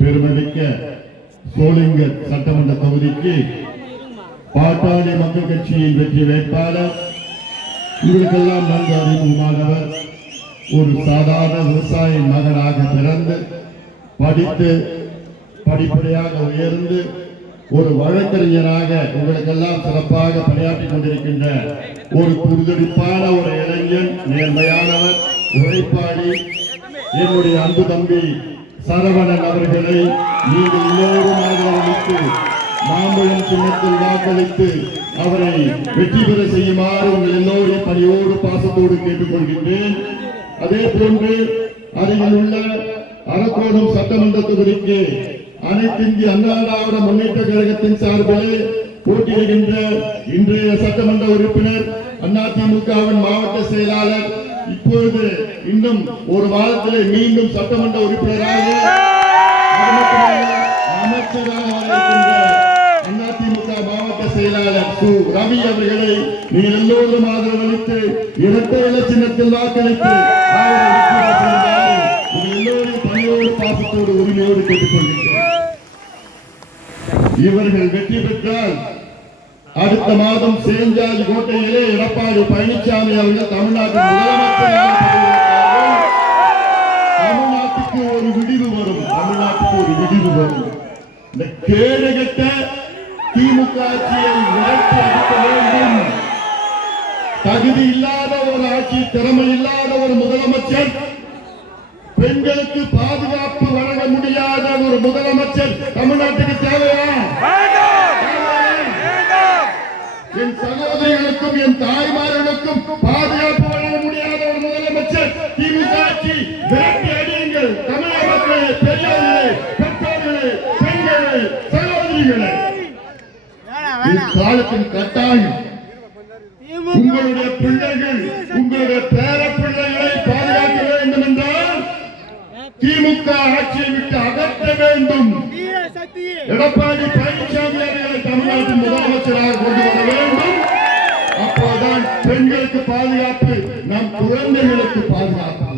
பெருமதிக்க சோளிங்கர் சட்டமன்ற தொகுதிக்கு பாட்டாளி மக்கள் கட்சியின் வெற்றி வேட்பாளர் உங்களுக்கெல்லாம் நன்கு அறிமுகமானவர். ஒரு சாதாரண விவசாய மகனாக பிறந்து படித்து படிப்படியாக உயர்ந்து ஒரு வழக்கறிஞராக உங்களுக்கெல்லாம் சிறப்பாக பணியாற்றிக் கொண்டிருக்கின்ற ஒரு துடிதுடிப்பான ஒரு இளைஞன், நேர்மையானவர், உழைப்பாளி, என்னுடைய அன்பு தம்பி சரவணன் அவர்களை நீங்கள் எல்லோரும் ஆதரவளித்து மாம்பழம் சின்னத்தில் வாக்களித்து அவரை வெற்றி பெற செய்யுமாறு உங்கள் எல்லோரையும் பணியோடு பாசத்தோடு கேட்டுக்கொள்கின்றேன். அதே போன்று அருகில் உள்ள அரக்கோணம் சட்டமன்ற தொகுதிக்கு அனைத்து இந்திய அண்ணா திராவிட முன்னேற்ற கழகத்தின் சார்பில் போட்டியிடுகின்ற இன்றைய சட்டமன்ற உறுப்பினர், அதிமுகவின் மாவட்ட செயலாளர், இப்பொழுது இன்னும் ஒரு வாரத்திலே மீண்டும் சட்டமன்ற உறுப்பினராக அமைச்சராக அதிமுக மாவட்ட செயலாளர் சு ரவி அவர்களை நீங்கள் எல்லோரும் ஆதரவளித்து இரட்டை இலை சின்னத்தில் வாக்களித்து எல்லோரும் பணியோடு பாசத்தோடு உரிமையோடு கேட்டுக்கொள்கின்றனர். இவர்கள் வெற்றி பெற்றால் அடுத்த மாதம் சேஞ்சாதி கோட்டையிலே எடப்பாடி பழனிசாமி அவர்கள் தமிழ்நாட்டின் முதலமைச்சர், தமிழ்நாட்டுக்கு ஒரு விடிவு வரும். தமிழ்நாட்டுக்கு ஒரு விடிவு வரும். இந்த கேடுகட்ட திமுக ஆட்சியை விரட்டி அடிக்க வேண்டும். தகுதி இல்லாத ஒரு ஆட்சி, திறமை இல்லாத ஒரு முதலமைச்சர், பெண்களுக்கு பாதுகாப்பு வழங்க முடியாத ஒரு முதலமைச்சர் தமிழ்நாட்டுக்கு தேவையா? என் சகோதரிகளுக்கும் என் தாய்மார்களுக்கும் பாதுகாப்பு வழங்க முடியாத ஒரு முதலமைச்சர் திமுக ஆட்சி விரட்டி அடியுங்கள். தமிழக மக்களே, பெரியோர்களே, பெற்றோர்களே, பெண்களே, சகோதரிகளே, காலத்தின் கட்டாயம் உங்களுடைய பிள்ளைகள், உங்களுடைய பேர பிள்ளைகளை பாதுகாக்க வேண்டும் என்றால் திமுக ஆட்சியை விட்டு அகற்ற வேண்டும். எடப்பாடி பழனிசாமி அவர்களை தமிழ்நாட்டின் முதலமைச்சராக கொண்டு வர வேண்டும். அப்போதான் பெண்களுக்கு பாதுகாப்பு, நம் குழந்தைகளுக்கு பாதுகாப்பு.